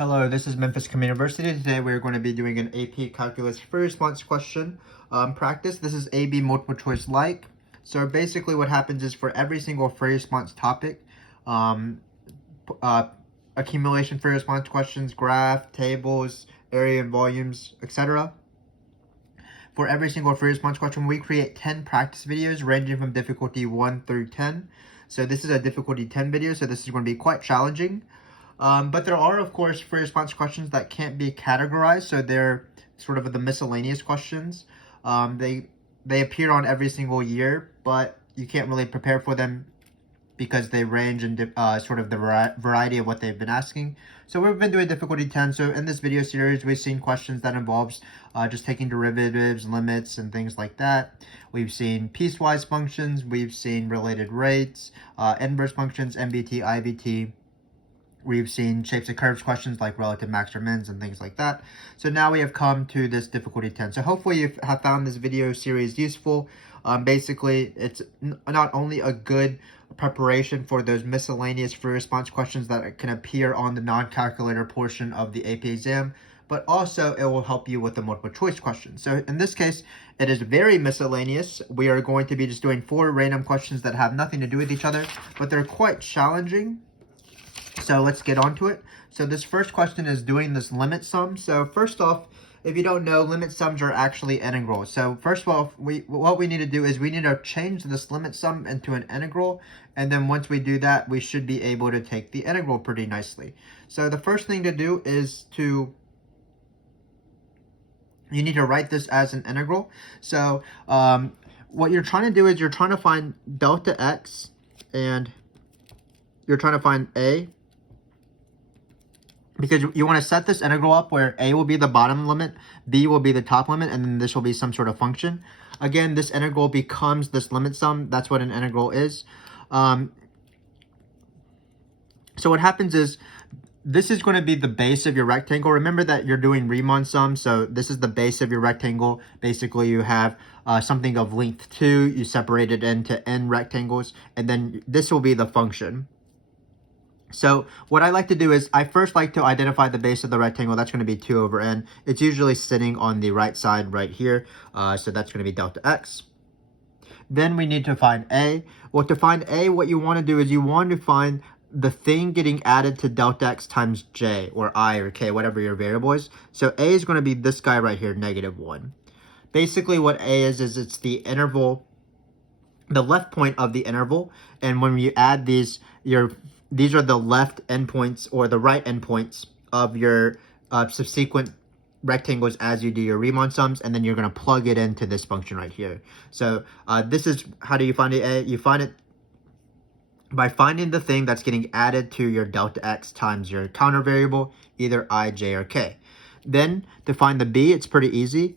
Hello, this is Memphis Community University. Today we're going to be doing an AP Calculus free response question practice. This is AB multiple choice like. So basically what happens is for every single free response topic, accumulation free response questions, graph, tables, area and volumes, etc. For every single free response question, we create 10 practice videos ranging from difficulty 1 through 10. So this is a difficulty 10 video, so this is going to be quite challenging. But there are, of course, free response questions that can't be categorized, so they're sort of the miscellaneous questions. They appear on every single year, but you can't really prepare for them because they range in sort of the variety of what they've been asking. So we've been doing difficulty 10. So in this video series, we've seen questions that involves just taking derivatives, limits, and things like that. We've seen piecewise functions. We've seen related rates, inverse functions, MBT, IVT. We've seen shapes of curves questions like relative max or mins and things like that. So now we have come to this difficulty 10. So hopefully you have found this video series useful. Basically, it's not only a good preparation for those miscellaneous free response questions that can appear on the non-calculator portion of the AP exam, but also it will help you with the multiple choice questions. So in this case, it is very miscellaneous. We are going to be just doing 4 random questions that have nothing to do with each other, but they're quite challenging. So let's get on to it. So this first question is doing this limit sum. So first off, if you don't know, limit sums are actually integrals. So first of all, what we need to do is we need to change this limit sum into an integral. And then once we do that, we should be able to take the integral pretty nicely. So the first thing to do is you need to write this as an integral. So what you're trying to do is you're trying to find delta x and you're trying to find a, because you want to set this integral up where a will be the bottom limit, b will be the top limit, and then this will be some sort of function. Again, this integral becomes this limit sum. That's what an integral is. So what happens is this is going to be the base of your rectangle. Remember that you're doing Riemann sum, so this is the base of your rectangle. Basically, you have something of length 2. You separate it into n rectangles, and then this will be the function. So what I like to do is I first like to identify the base of the rectangle. That's going to be 2 over n. It's usually sitting on the right side right here. So that's going to be delta x. Then we need to find a. Well, to find a, what you want to do is you want to find the thing getting added to delta x times j or I or k, whatever your variable is. So a is going to be this guy right here, -1. Basically what a is it's the interval, the left point of the interval. And when you add these are the left endpoints or the right endpoints of your subsequent rectangles as you do your Riemann sums, and then you're going to plug it into this function right here. So this is, how do you find a? You find it by finding the thing that's getting added to your delta x times your counter variable, either I, j, or k. Then to find the b, it's pretty easy.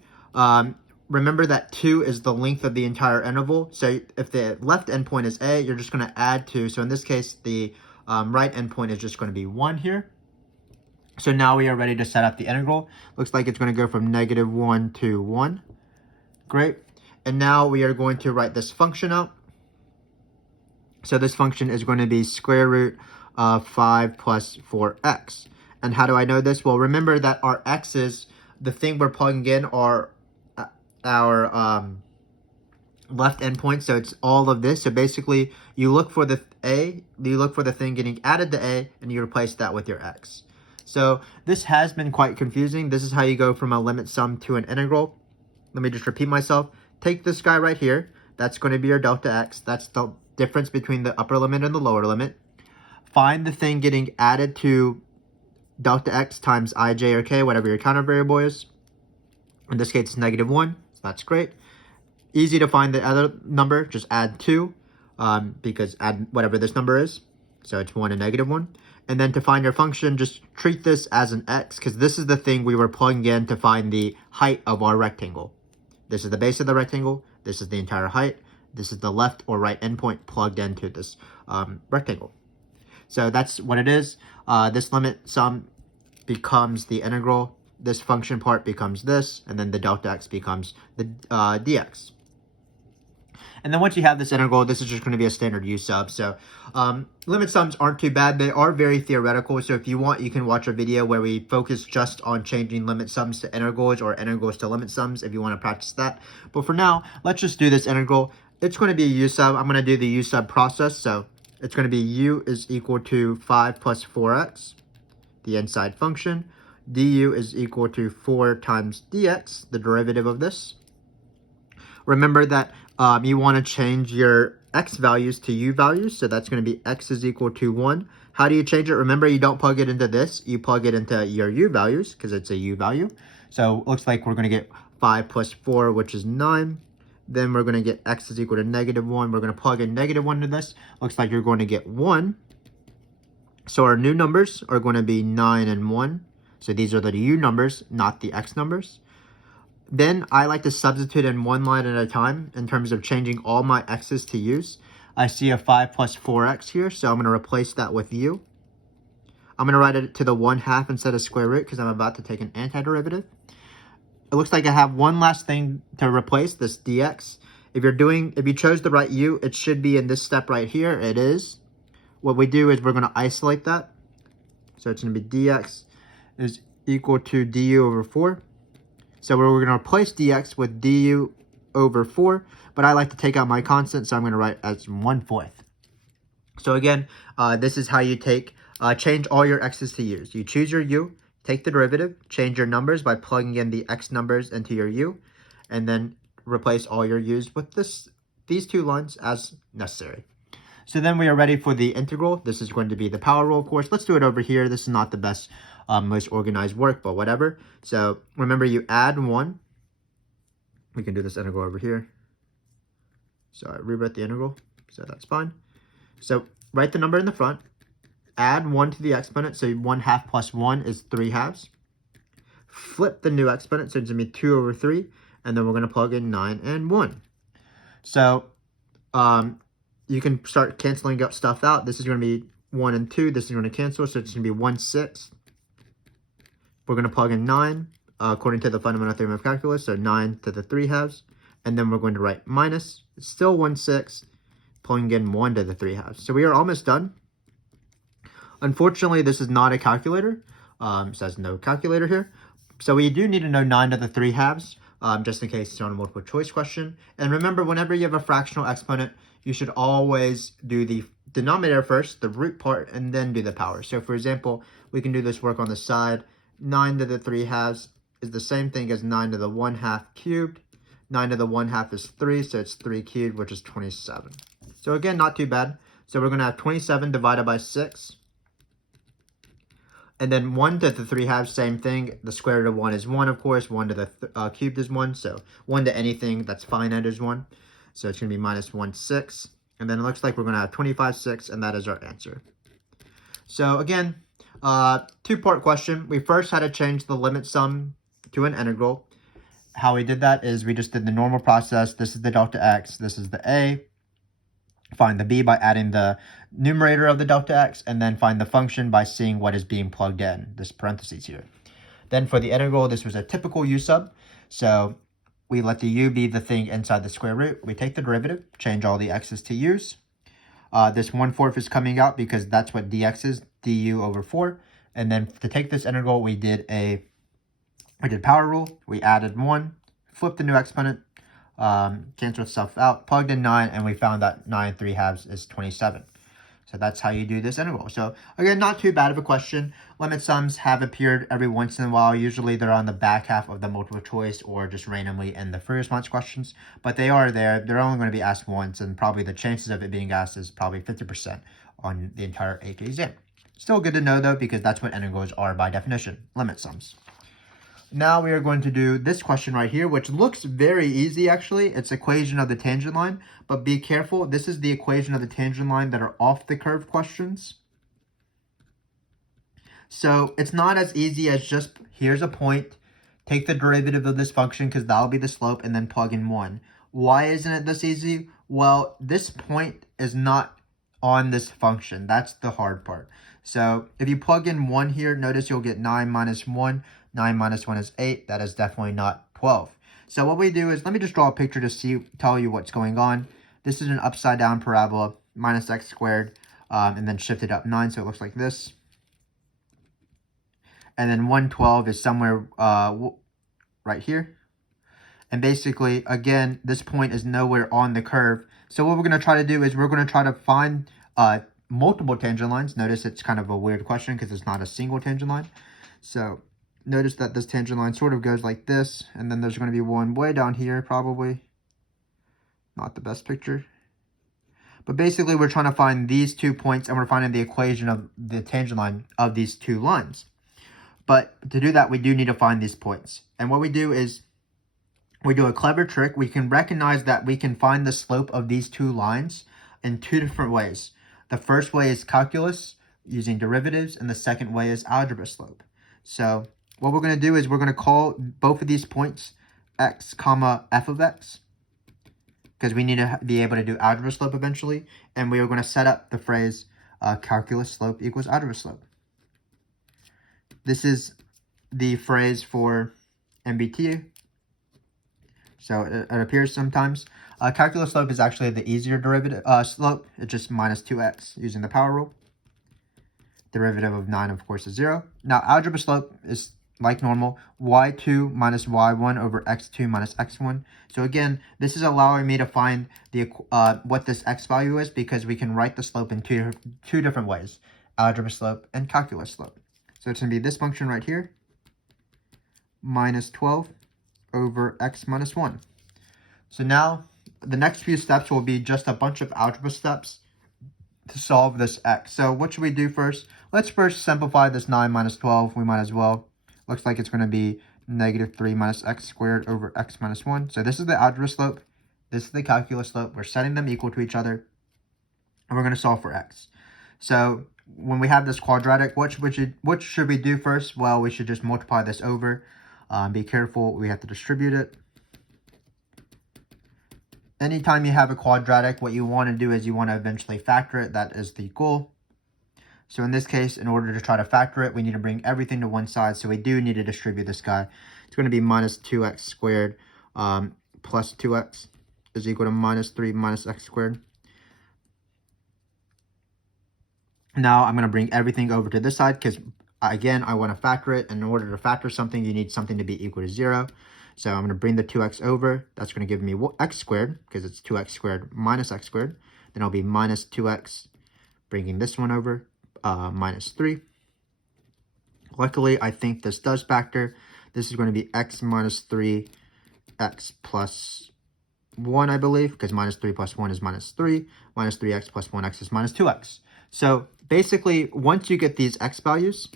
Remember that 2 is the length of the entire interval. So if the left endpoint is a, you're just going to add 2. So in this case, the right endpoint is just going to be 1 here. So now we are ready to set up the integral. Looks like it's going to go from -1 to 1. Great. And now we are going to write this function out. So this function is going to be square root of 5 plus 4x. And how do I know this? Well, remember that our x's, the thing we're plugging in, are our left endpoint, so it's all of this. So basically you look for the thing getting added to a, and you replace that with your x. So this has been quite confusing. This is how you go from a limit sum to an integral. Let me just repeat myself. Take this guy right here. That's going to be your delta x. That's the difference between the upper limit and the lower limit. Find the thing getting added to delta x times I, j, or k, whatever your counter variable is. In this case, it's -1. That's great. Easy to find the other number, just add 2, because add whatever this number is. So it's 1 and -1. And then to find your function, just treat this as an x, because this is the thing we were plugging in to find the height of our rectangle. This is the base of the rectangle. This is the entire height. This is the left or right endpoint plugged into this rectangle. So that's what it is. This limit sum becomes the integral. This function part becomes this, and then the delta x becomes the dx. And then once you have this integral, this is just going to be a standard U sub. So limit sums aren't too bad. They are very theoretical. So if you want, you can watch a video where we focus just on changing limit sums to integrals or integrals to limit sums if you want to practice that. But for now, let's just do this integral. It's going to be a U sub. I'm going to do the U sub process. So it's going to be U is equal to 5 plus 4x, the inside function. Du is equal to 4 times dx, the derivative of this. Remember that you want to change your x values to u values. So that's going to be x is equal to 1. How do you change it? Remember, you don't plug it into this. You plug it into your u values because it's a u value. So it looks like we're going to get 5 plus 4, which is 9. Then we're going to get x is equal to negative 1. We're going to plug in negative 1 to this. Looks like you're going to get 1. So our new numbers are going to be 9 and 1. So these are the u numbers, not the x numbers. Then I like to substitute in one line at a time in terms of changing all my x's to u's. I see a 5 plus 4x here, so I'm going to replace that with u. I'm going to write it to the 1/2 instead of square root because I'm about to take an antiderivative. It looks like I have one last thing to replace, this dx. If you chose the right u, it should be in this step right here. It is. What we do is we're going to isolate that. So it's going to be dx is equal to du over 4. So we're going to replace dx with du over 4, but I like to take out my constant, so I'm going to write as 1/4. So again, this is how you change all your x's to u's. You choose your u, take the derivative, change your numbers by plugging in the x numbers into your u, and then replace all your u's with these two lines as necessary. So then we are ready for the integral. This is going to be the power rule, of course. Let's do it over here. This is not the best, most organized work, but whatever. So remember, you add 1. We can do this integral over here. So I rewrite the integral, so that's fine. So write the number in the front. Add 1 to the exponent, so 1/2 plus 1 is 3/2. Flip the new exponent, so it's going to be 2 over 3. And then we're going to plug in 9 and 1. So you can start canceling up stuff out. This is going to be 1 and 2. This is going to cancel, so it's going to be 1/6. We're going to plug in 9 according to the fundamental theorem of calculus, so 9 to the 3/2. And then we're going to write minus. It's still 1/6, plugging in 1 to the 3/2. So we are almost done. Unfortunately, this is not a calculator. It says no calculator here. So we do need to know 9 to the 3/2, just in case it's on a multiple choice question. And remember, whenever you have a fractional exponent, you should always do the denominator first, the root part, and then do the power. So for example, we can do this work on the side. 9 to the 3/2 is the same thing as 9 to the 1/2 cubed. 9 to the 1/2 is 3, so it's 3 cubed, which is 27. So again, not too bad. So we're going to have 27 divided by 6. And then 1 to the 3/2, same thing. The square root of 1 is 1, of course. 1 to the cubed is 1. So 1 to anything that's finite is 1. So it's going to be minus 1/6. And then it looks like we're going to have 25/6, and that is our answer. So again, two-part question. We first had to change the limit sum to an integral. How we did that is we just did the normal process. This is the delta x. This is the a. Find the b by adding the numerator of the delta x, and then find the function by seeing what is being plugged in, this parentheses here. Then for the integral, this was a typical u sub. So we let the u be the thing inside the square root. We take the derivative, change all the x's to u's. This 1/4 is coming out because that's what dx is, du over 4. And then to take this integral, we did power rule. We added 1, flipped the new exponent, canceled stuff out, plugged in 9, and we found that 9 3/2 is 27. So that's how you do this integral. So again, not too bad of a question. Limit sums have appeared every once in a while. Usually they're on the back half of the multiple choice or just randomly in the free response questions. But they are there. They're only going to be asked once, and probably the chances of it being asked is probably 50% on the entire AP exam. Still good to know though, because that's what integrals are by definition, limit sums. Now we are going to do this question right here, which looks very easy actually. It's equation of the tangent line, but be careful. This is the equation of the tangent line that are off the curve questions. So it's not as easy as just, here's a point, take the derivative of this function because that'll be the slope, and then plug in 1. Why isn't it this easy? Well, this point is not on this function. That's the hard part. So if you plug in 1 here, notice you'll get 9 minus 1. 9 minus 1 is 8. That is definitely not 12. So what we do is, let me just draw a picture to tell you what's going on. This is an upside down parabola, minus x squared, and then shifted up 9, so it looks like this. And then 112 is somewhere right here. And basically, again, this point is nowhere on the curve. So what we're going to try to do is we're going to try to find multiple tangent lines. Notice it's kind of a weird question because it's not a single tangent line. So notice that this tangent line sort of goes like this. And then there's going to be one way down here, probably. Not the best picture. But basically, we're trying to find these 2 points, and we're finding the equation of the tangent line of these 2 lines. But to do that, we do need to find these points. And what we do is, we do a clever trick. We can recognize that we can find the slope of these 2 lines in 2 different ways. The first way is calculus, using derivatives, and the second way is algebra slope. So what we're going to do is we're going to call both of these points x comma f of x, because we need to be able to do algebra slope eventually. And we are going to set up the phrase calculus slope equals algebra slope. This is the phrase for MBTU. So it appears sometimes. Calculus slope is actually the easier derivative slope. It's just minus 2x using the power rule. Derivative of 9, of course, is 0. Now, algebra slope is like normal, y2 minus y1 over x2 minus x1. So again, this is allowing me to find the what this x value is, because we can write the slope in two different ways, algebra slope and calculus slope. So it's going to be this function right here, minus 12 over x minus 1. So now the next few steps will be just a bunch of algebra steps to solve this x. So what should we do first? Let's first simplify this 9 minus 12. We might as well. Looks like it's going to be negative 3 minus x squared over x minus 1. So this is the algebra slope. This is the calculus slope. We're setting them equal to each other. And we're going to solve for x. So when we have this quadratic, what should we do first? Well, we should just multiply this over. Be careful, we have to distribute it. Anytime you have a quadratic, what you want to do is you want to eventually factor it. That is the goal. So in this case, in order to try to factor it, we need to bring everything to one side. So we do need to distribute this guy. It's going to be minus 2x squared plus 2x is equal to minus 3 minus x squared. Now I'm going to bring everything over to this side because, again, I want to factor it. And in order to factor something, you need something to be equal to 0. So I'm going to bring the 2x over. That's going to give me x squared, because it's 2x squared minus x squared. Then it'll be minus 2x, bringing this one over, minus 3. Luckily, I think this does factor. This is going to be x minus 3, x plus 1, I believe, because minus 3 plus 1 is minus 3. Minus 3x plus 1x is minus 2x. So basically, once you get these x values,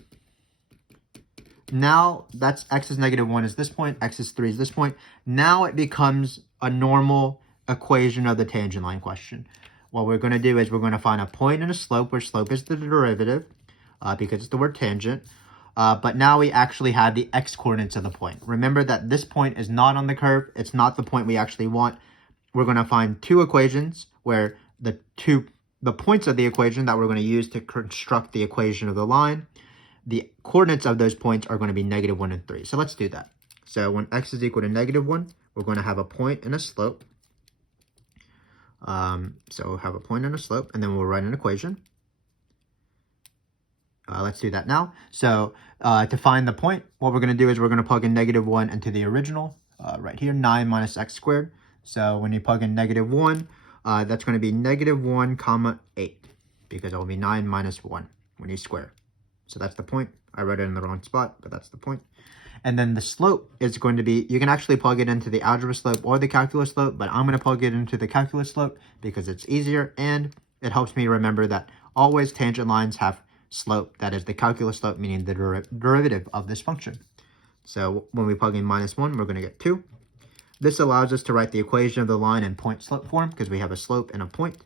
now that's x is negative 1 is this point, x is 3 is this point. Now it becomes a normal equation of the tangent line question. What we're going to do is we're going to find a point and a slope, where slope is the derivative because it's the word tangent. But now we actually have the x coordinates of the point. Remember that this point is not on the curve. It's not the point we actually want. We're going to find two equations where the points of the equation that we're going to use to construct the equation of the line, the coordinates of those points are going to be negative 1 and 3. So let's do that. So when x is equal to negative 1, we're going to have a point and a slope. So we'll have a point and a slope, and then we'll write an equation. Let's do that now. So to find the point, what we're going to do is we're going to plug in negative 1 into the original right here, 9 minus x squared. So when you plug in negative 1, that's going to be negative 1 comma 8, because it will be 9 minus 1 when you square. So that's the point. I wrote it in the wrong spot, but that's the point. And then the slope is going to be, you can actually plug it into the algebra slope or the calculus slope, but I'm going to plug it into the calculus slope because it's easier, and it helps me remember that always tangent lines have slope. That is the calculus slope, meaning the derivative of this function. So when we plug in minus 1, we're going to get 2. This allows us to write the equation of the line in point slope form because we have a slope and a point.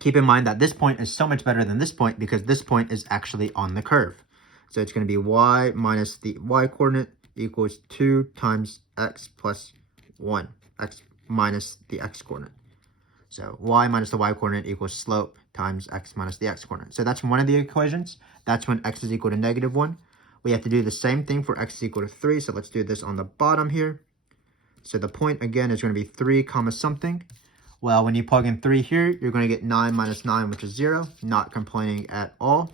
Keep in mind that this point is so much better than this point because this point is actually on the curve. So it's going to be y minus the y coordinate equals 2 times x plus 1, x minus the x coordinate. So y minus the y coordinate equals slope times x minus the x coordinate. So that's one of the equations. That's when x is equal to negative 1. We have to do the same thing for x is equal to 3. So let's do this on the bottom here. So the point, again, is going to be 3 comma something. Well, when you plug in 3 here, you're going to get 9 minus 9, which is 0. Not complaining at all.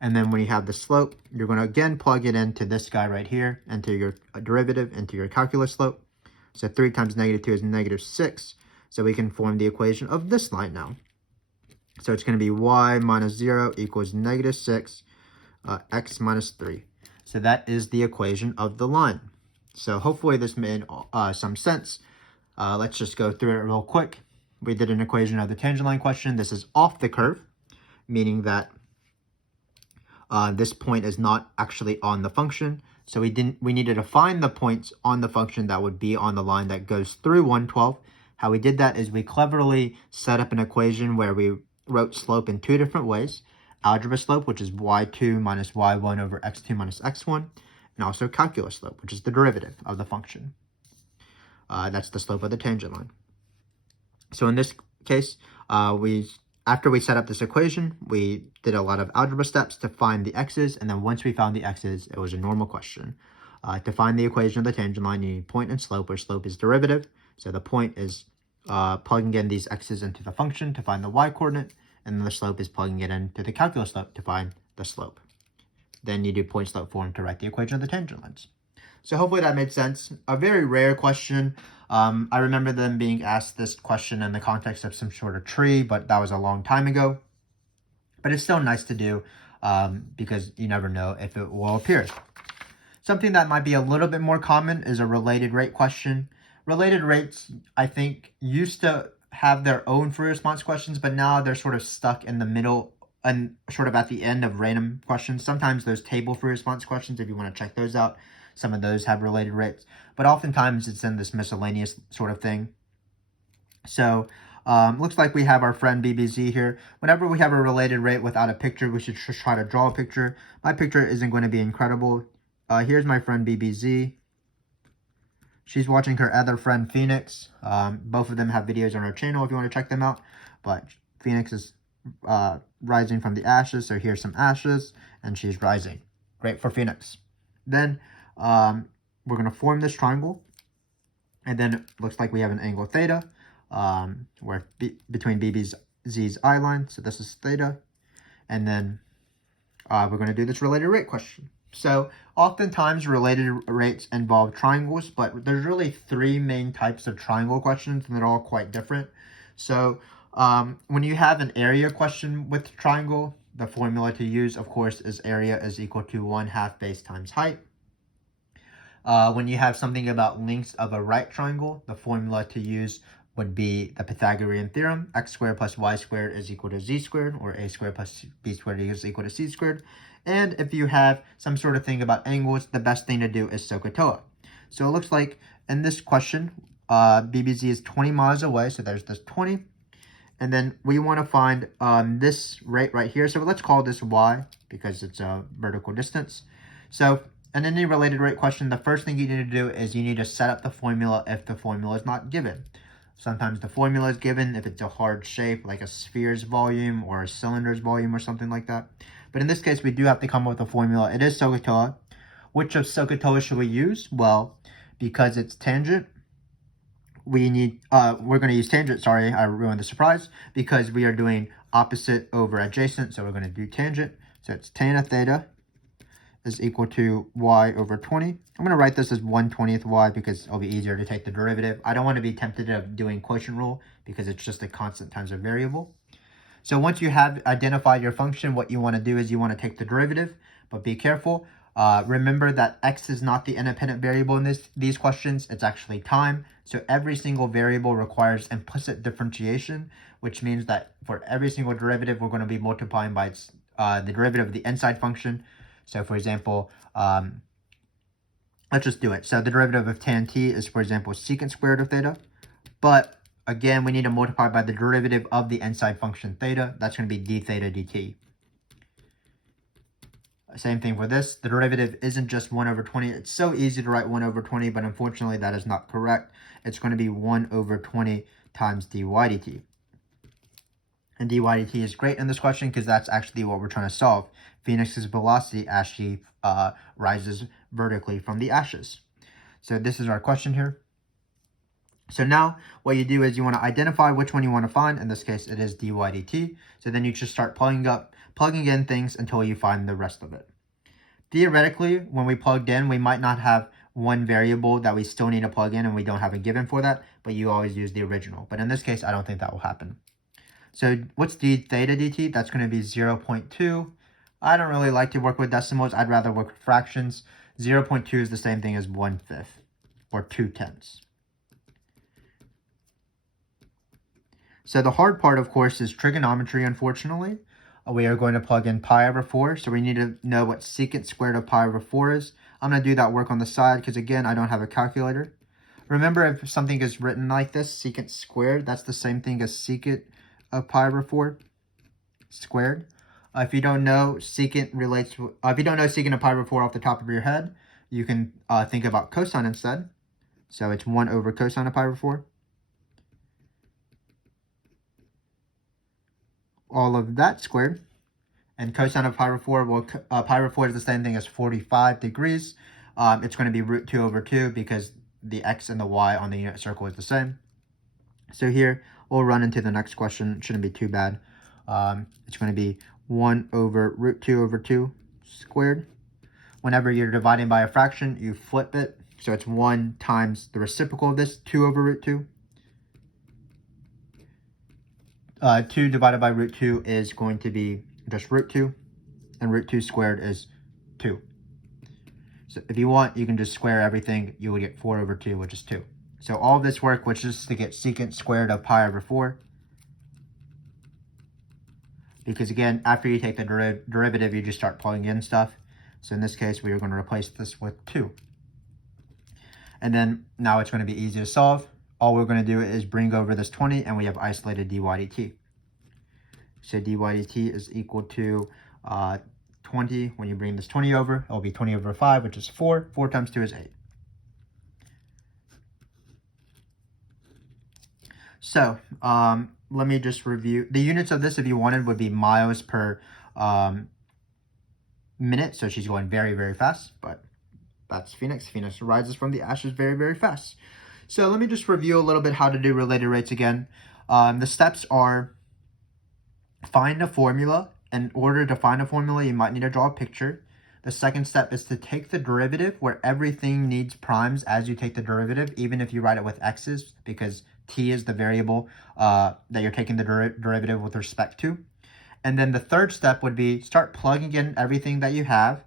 And then when you have the slope, you're going to again plug it into this guy right here, into your derivative, into your calculus slope. So 3 times negative 2 is negative 6. So we can form the equation of this line now. So it's going to be y minus 0 equals negative 6, x minus 3. So that is the equation of the line. So hopefully this made some sense. Let's just go through it real quick. We did an equation of the tangent line question. This is off the curve, meaning that this point is not actually on the function. So we needed to find the points on the function that would be on the line that goes through 112. How we did that is we cleverly set up an equation where we wrote slope in 2 different ways. Algebra slope, which is y2 minus y1 over x2 minus x1, and also calculus slope, which is the derivative of the function. That's the slope of the tangent line. So in this case, after we set up this equation, we did a lot of algebra steps to find the x's, and then once we found the x's, it was a normal question. To find the equation of the tangent line, you need point and slope, where slope is derivative. So the point is plugging in these x's into the function to find the y-coordinate, and then the slope is plugging it into the calculus slope to find the slope. Then you do point-slope form to write the equation of the tangent lines. So hopefully that made sense. A very rare question. I remember them being asked this question in the context of some sort of tree, but that was a long time ago. But it's still nice to do because you never know if it will appear. Something that might be a little bit more common is a related rate question. Related rates, I think, used to have their own free response questions, but now they're sort of stuck in the middle and sort of at the end of random questions. Sometimes those table free response questions, if you want to check those out, some of those have related rates, but oftentimes it's in this miscellaneous sort of thing. So looks like we have our friend BBZ here. Whenever we have a related rate without a picture, we should just try to draw a picture. My picture isn't going to be incredible. Here's my friend BBZ. She's watching her other friend Phoenix. Both of them have videos on our channel if you want to check them out. But Phoenix is rising from the ashes, so here's some ashes, and she's rising. Great for Phoenix. Then we're going to form this triangle, and then it looks like we have an angle theta where between BBZ's eye line, so this is theta, and then we're going to do this related rate question. So oftentimes related rates involve triangles, but there's really 3 main types of triangle questions, and they're all quite different. So when you have an area question with triangle, the formula to use, of course, is area is equal to 1/2 base times height. When you have something about lengths of a right triangle, the formula to use would be the Pythagorean theorem. X squared plus y squared is equal to z squared, or a squared plus b squared is equal to c squared. And if you have some sort of thing about angles, the best thing to do is SOHCAHTOA. So it looks like in this question, BBZ is 20 miles away, so there's this 20. And then we want to find this rate right here. So let's call this y because it's a vertical distance. So in any related rate question, the first thing you need to do is you need to set up the formula if the formula is not given. Sometimes the formula is given if it's a hard shape, like a sphere's volume or a cylinder's volume or something like that. But in this case, we do have to come up with a formula. It is SOHCAHTOA. Which of SOHCAHTOA should we use? Well, because it's tangent, we're going to use tangent, sorry, I ruined the surprise, because we are doing opposite over adjacent, so we're going to do tangent. So it's tan of theta is equal to y over 20. I'm going to write this as 1/20th y because it'll be easier to take the derivative. I don't want to be tempted of doing quotient rule because it's just a constant times a variable. So once you have identified your function, what you want to do is you want to take the derivative, but be careful. Remember that x is not the independent variable in these questions. It's actually time. So every single variable requires implicit differentiation, which means that for every single derivative, we're going to be multiplying by the derivative of the inside function. So for example, let's just do it. So the derivative of tan t is, for example, secant squared of theta. But again, we need to multiply by the derivative of the inside function theta. That's going to be d theta dt. Same thing for this. The derivative isn't just 1 over 20. It's so easy to write 1 over 20, but unfortunately that is not correct. It's going to be 1 over 20 times dy dt. And dy dt is great in this question because that's actually what we're trying to solve. Phoenix's velocity as she rises vertically from the ashes. So this is our question here. So now what you do is you want to identify which one you want to find. In this case, it is dy dt. So then you just start plugging in things until you find the rest of it. Theoretically, when we plugged in, we might not have one variable that we still need to plug in and we don't have a given for that, but you always use the original. But in this case, I don't think that will happen. So what's d theta dt? That's going to be 0.2. I don't really like to work with decimals. I'd rather work with fractions. 0.2 is the same thing as 1/5 or 2/10. So the hard part, of course, is trigonometry, unfortunately. We are going to plug in pi over 4, so we need to know what secant squared of pi over 4 is. I'm going to do that work on the side because, again, I don't have a calculator. Remember, if something is written like this, secant squared, that's the same thing as secant of pi over 4 squared. If you don't know secant of pi over 4 off the top of your head, you can think about cosine instead. So it's 1 over cosine of pi over 4. All of that squared. And cosine of pi over 4, well, pi over 4 is the same thing as 45 degrees. It's going to be root 2 over 2 because the x and the y on the unit circle is the same. So here, we'll run into the next question. It shouldn't be too bad. It's going to be 1 over root 2 over 2 squared. Whenever you're dividing by a fraction, you flip it. So it's 1 times the reciprocal of this, 2 over root 2. 2 divided by root 2 is going to be just root 2. And root 2 squared is 2. So if you want, you can just square everything. You will get 4 over 2, which is 2. So all of this work was just to get secant squared of pi over 4. Because again, after you take the derivative, you just start plugging in stuff. So in this case, we are going to replace this with 2. And then now it's going to be easy to solve. All we're going to do is bring over this 20, and we have isolated dy dt. So dy dt is equal to 20. When you bring this 20 over, it will be 20 over 5, which is 4. 4 times 2 is 8. So let me just review. The units of this, if you wanted, would be miles per minute. So she's going very, very fast, but that's Phoenix. Phoenix rises from the ashes very, very fast. So let me just review a little bit how to do related rates again. The steps are find a formula. In order to find a formula, you might need to draw a picture. The second step is to take the derivative where everything needs primes as you take the derivative, even if you write it with x's, because t is the variable that you're taking the derivative with respect to. And then the third step would be start plugging in everything that you have.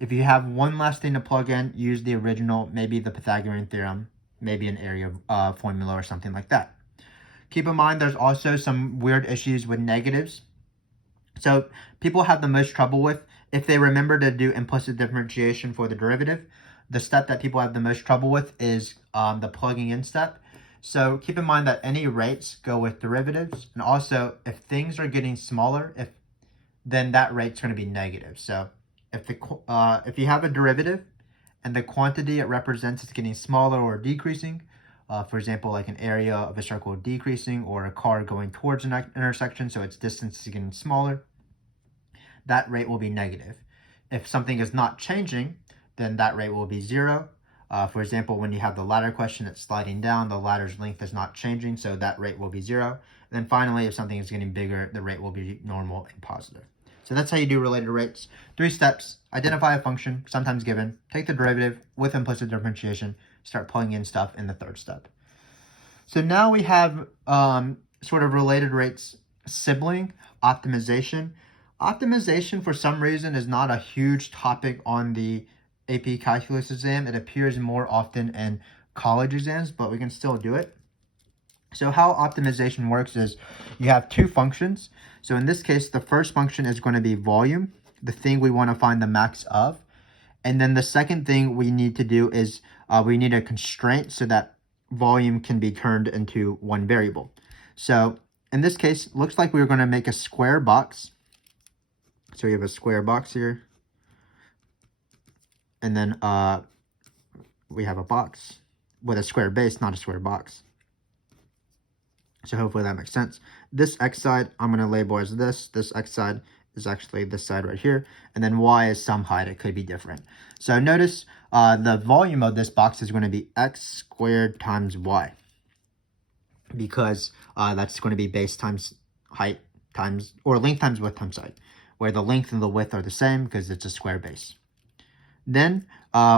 If you have one last thing to plug in, use the original, maybe the Pythagorean theorem, maybe an area formula or something like that. Keep in mind there's also some weird issues with negatives. So people have the most trouble with, if they remember to do implicit differentiation for the derivative, the step that people have the most trouble with is the plugging in step. So keep in mind that any rates go with derivatives. And also, if things are getting smaller, then that rate's going to be negative. So if you have a derivative and the quantity it represents is getting smaller or decreasing, for example, like an area of a circle decreasing or a car going towards an intersection, so its distance is getting smaller, that rate will be negative. If something is not changing, then that rate will be 0. For example, when you have the ladder question, it's sliding down, the ladder's length is not changing, so that rate will be 0. And then finally, if something is getting bigger, the rate will be normal and positive. So that's how you do related rates. 3 steps: identify a function, sometimes given, take the derivative with implicit differentiation, start plugging in stuff in the third step. So now we have sort of related rates sibling, optimization. Optimization, for some reason, is not a huge topic on the AP Calculus exam. It appears more often in college exams, but we can still do it. So how optimization works is you have 2 functions. So in this case, the first function is going to be volume, the thing we want to find the max of. And then the second thing we need to do is we need a constraint so that volume can be turned into one variable. So in this case, it looks like we're going to make a square box. So we have a square box here. And then we have a box with a square base, not a square box. So hopefully that makes sense. This x side, I'm going to label as this. This x side is actually this side right here. And then y is some height. It could be different. So notice the volume of this box is going to be x squared times y. because that's going to be base times height times, or length times width times height, where the length and the width are the same because it's a square base. Then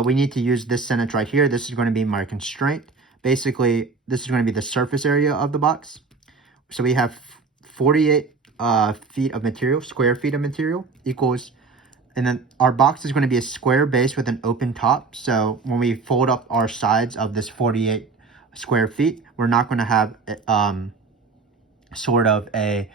we need to use this sentence right here. This is going to be my constraint. Basically, this is going to be the surface area of the box. So we have 48 feet of material, square feet of material equals, and then our box is going to be a square base with an open top. So when we fold up our sides of this 48 square feet, we're not going to have sort of a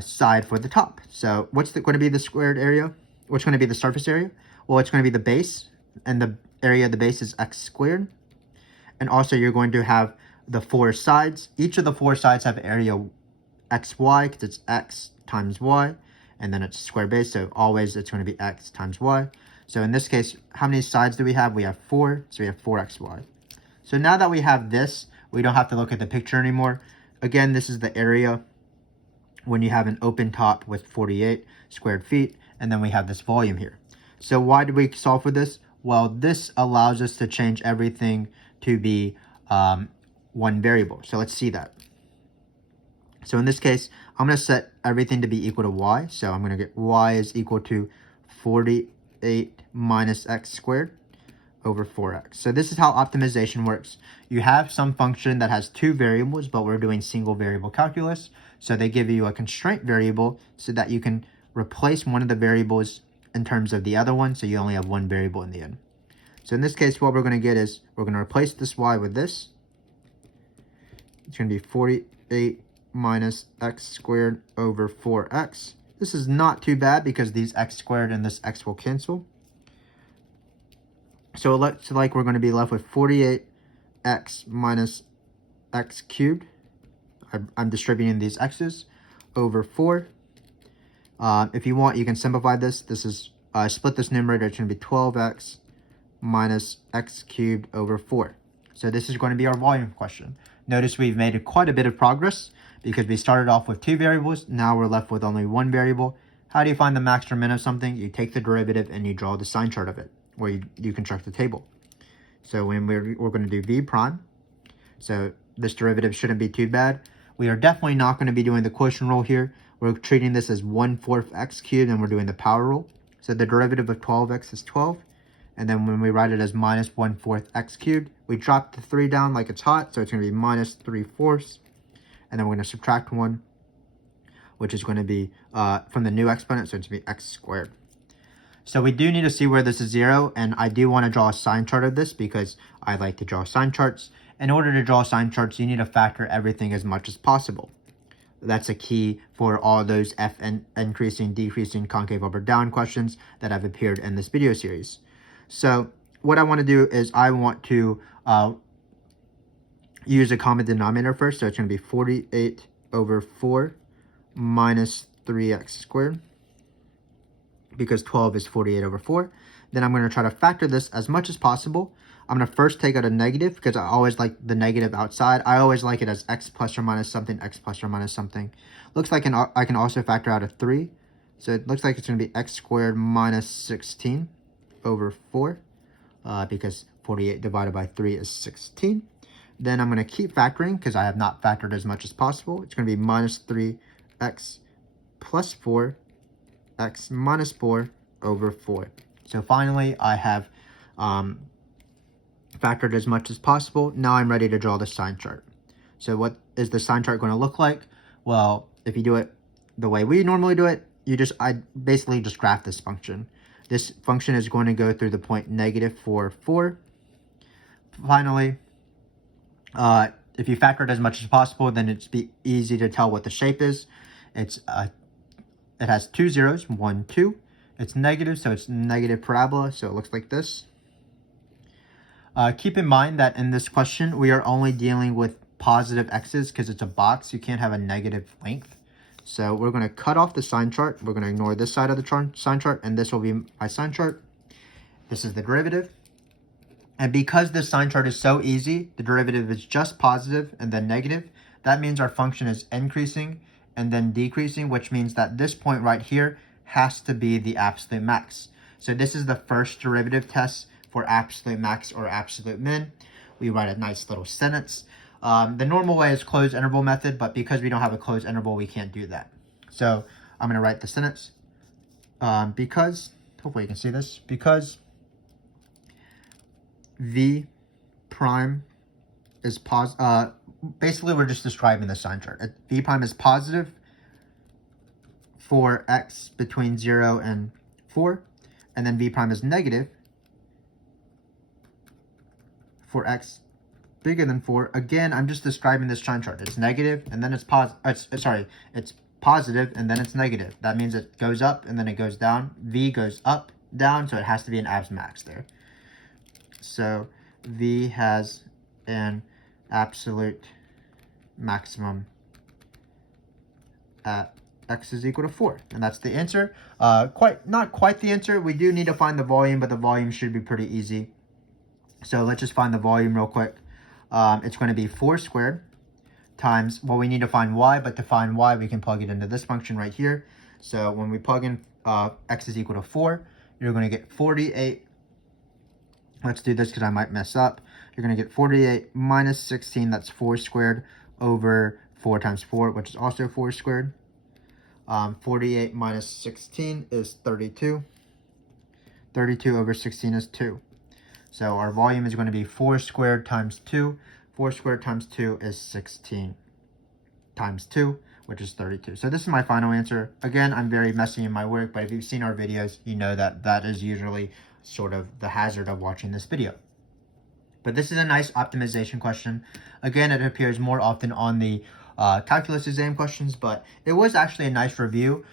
side for the top. So what's going to be the squared area? What's going to be the surface area? Well, it's going to be the base, and the area of the base is x squared. And also you're going to have the 4 sides. Each of the 4 sides have area xy because it's x times y, and then it's square base, so always it's going to be x times y. So in this case, how many sides do we have? We have 4, so we have 4xy. So now that we have this, we don't have to look at the picture anymore. Again, this is the area when you have an open top with 48 squared feet, and then we have this volume here. So why did we solve for this? Well, this allows us to change everything to be one variable. So let's see that. So in this case, I'm going to set everything to be equal to y. So I'm going to get y is equal to 48 minus x squared over 4x. So this is how optimization works. You have some function that has 2 variables, but we're doing single variable calculus. So they give you a constraint variable so that you can replace one of the variables in terms of the other one, so you only have one variable in the end. So in this case, what we're going to get is we're going to replace this y with this. It's going to be 48 minus x squared over 4x. This is not too bad because these x squared and this x will cancel. So it looks like we're going to be left with 48x minus x cubed. I'm distributing these x's over 4. If you want, you can simplify this. This is split this numerator. It's going to be 12x minus x cubed over 4. So this is going to be our volume question. Notice we've made quite a bit of progress because we started off with 2 variables. Now we're left with only 1 variable. How do you find the max or min of something? You take the derivative and you draw the sign chart of it, where you construct the table. So when we're going to do v prime, so this derivative shouldn't be too bad. We are definitely not going to be doing the quotient rule here. We're treating this as 1/4 x cubed, and we're doing the power rule. So the derivative of 12x is 12. And then when we write it as minus 1/4 x cubed, we drop the 3 down like it's hot, so it's going to be minus 3/4. And then we're going to subtract 1, which is going to be from the new exponent, so it's going to be x squared. So we do need to see where this is 0, and I do want to draw a sign chart of this because I like to draw sign charts. In order to draw sign charts, you need to factor everything as much as possible. That's a key for all those increasing, decreasing, concave over down questions that have appeared in this video series. So what I want to do is I want to use a common denominator first. So it's going to be 48 over 4 minus 3x squared, because 12 is 48 over 4. Then I'm going to try to factor this as much as possible. I'm going to first take out a negative because I always like the negative outside. I always like it as x plus or minus something, x plus or minus something. Looks like I can also factor out a 3. So it looks like it's going to be x squared minus 16 over 4 because 48 divided by 3 is 16. Then I'm going to keep factoring because I have not factored as much as possible. It's going to be minus 3x plus 4 x minus 4 over 4. So finally, I have factored as much as possible. Now I'm ready to draw the sign chart. So what is the sign chart going to look like? Well, if you do it the way we normally do it, I basically just graph this function. This function is going to go through the point negative 4, 4. Finally, if you factor it as much as possible, then it's easy to tell what the shape is. It has 2 zeros, 1, 2. It's negative, so it's negative parabola, so it looks like this. Keep in mind that in this question, we are only dealing with positive x's because it's a box. You can't have a negative length. So we're going to cut off the sign chart. We're going to ignore this side of the sign chart, and this will be my sign chart. This is the derivative. And because this sign chart is so easy, the derivative is just positive and then negative. That means our function is increasing and then decreasing, which means that this point right here has to be the absolute max. So this is the first derivative test for absolute max or absolute min. We write a nice little sentence. The normal way is closed interval method, but because we don't have a closed interval, we can't do that. So I'm going to write the sentence. Because, hopefully you can see this, because V prime is basically we're just describing the sign chart. V prime is positive for x between 0 and 4, and then V prime is negative for x bigger than 4. Again, I'm just describing this sign chart. It's negative, and then it's it's positive, and then it's negative. That means it goes up, and then it goes down. V goes up, down, so it has to be an abs max there. So V has an absolute maximum at x is equal to 4, and that's the answer. Not quite the answer. We do need to find the volume, but the volume should be pretty easy. So let's just find the volume real quick. It's going to be 4 squared times, well, we need to find y, but to find y, we can plug it into this function right here. So when we plug in x is equal to 4, you're going to get 48. Let's do this because I might mess up. You're going to get 48 minus 16, that's 4 squared, over 4 times 4, which is also 4 squared. 48 minus 16 is 32. 32 over 16 is 2. So our volume is going to be 4 squared times 2. 4 squared times 2 is 16 times 2, which is 32. So this is my final answer. Again, I'm very messy in my work, but if you've seen our videos, you know that that is usually sort of the hazard of watching this video. But this is a nice optimization question. Again, it appears more often on the calculus exam questions, but it was actually a nice review.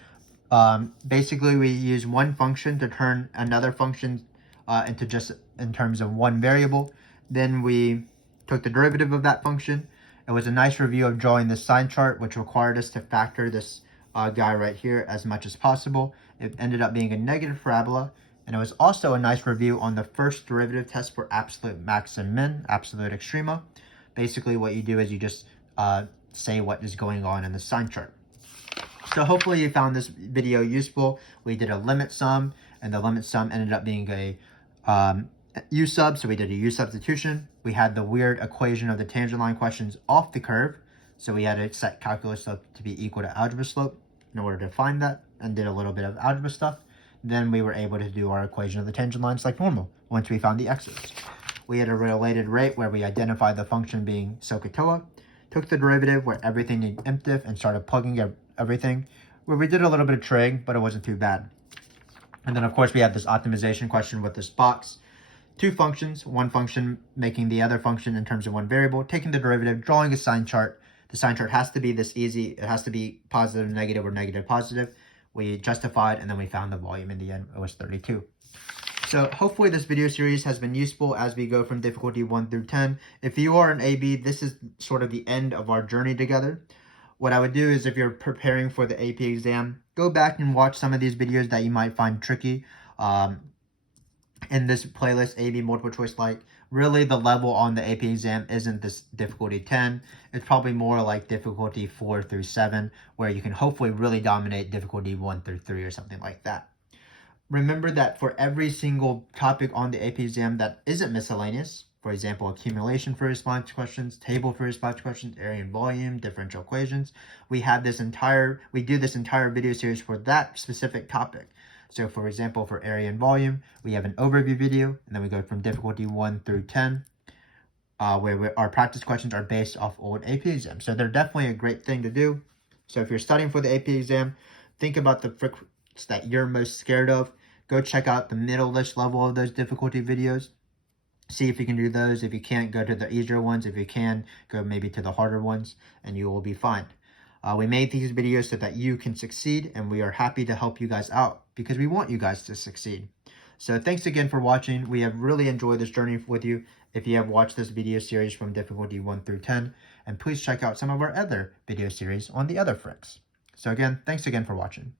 Basically, we use one function to turn another function into just in terms of one variable. Then we took the derivative of that function. It was a nice review of drawing the sign chart, which required us to factor this guy right here as much as possible. It ended up being a negative parabola. And it was also a nice review on the first derivative test for absolute max and min, absolute extrema. Basically, what you do is you just say what is going on in the sign chart. So hopefully you found this video useful. We did a limit sum, and the limit sum ended up being a u sub, so we did a u substitution. We had the weird equation of the tangent line questions off the curve, so we had to set calculus slope to be equal to algebra slope in order to find that, and did a little bit of algebra stuff. Then we were able to do our equation of the tangent lines like normal once we found the x's. We had a related rate where we identified the function being SOHCAHTOA, took the derivative where everything needed impdiff, and started plugging everything, where we did a little bit of trig, but it wasn't too bad. And then, of course, we had this optimization question with this box. 2 functions, one function making the other function in terms of one variable, taking the derivative, drawing a sign chart. The sign chart has to be this easy. It has to be positive, negative, or negative, positive. We justified, and then we found the volume. In the end, it was 32. So hopefully this video series has been useful as we go from difficulty 1 through 10. If you are an AB, this is sort of the end of our journey together. What I would do is if you're preparing for the AP exam, go back and watch some of these videos that you might find tricky. In this playlist, AB multiple choice like, really the level on the AP exam isn't this difficulty 10. It's probably more like difficulty 4 through 7, where you can hopefully really dominate difficulty 1 through 3 or something like that. Remember that for every single topic on the AP exam that isn't miscellaneous, for example, accumulation for response questions, table for response questions, area and volume, differential equations, we do this entire video series for that specific topic. So for example, for area and volume, we have an overview video, and then we go from difficulty 1 through 10, where our practice questions are based off old AP exams. So they're definitely a great thing to do. So if you're studying for the AP exam, think about the FRQs that you're most scared of. Go check out the middle-ish level of those difficulty videos. See if you can do those. If you can't, go to the easier ones. If you can, go maybe to the harder ones, and you will be fine. We made these videos so that you can succeed, and we are happy to help you guys out because we want you guys to succeed. So thanks again for watching. We have really enjoyed this journey with you if you have watched this video series from difficulty 1 through 10, and please check out some of our other video series on the other FRQs. So again, thanks again for watching.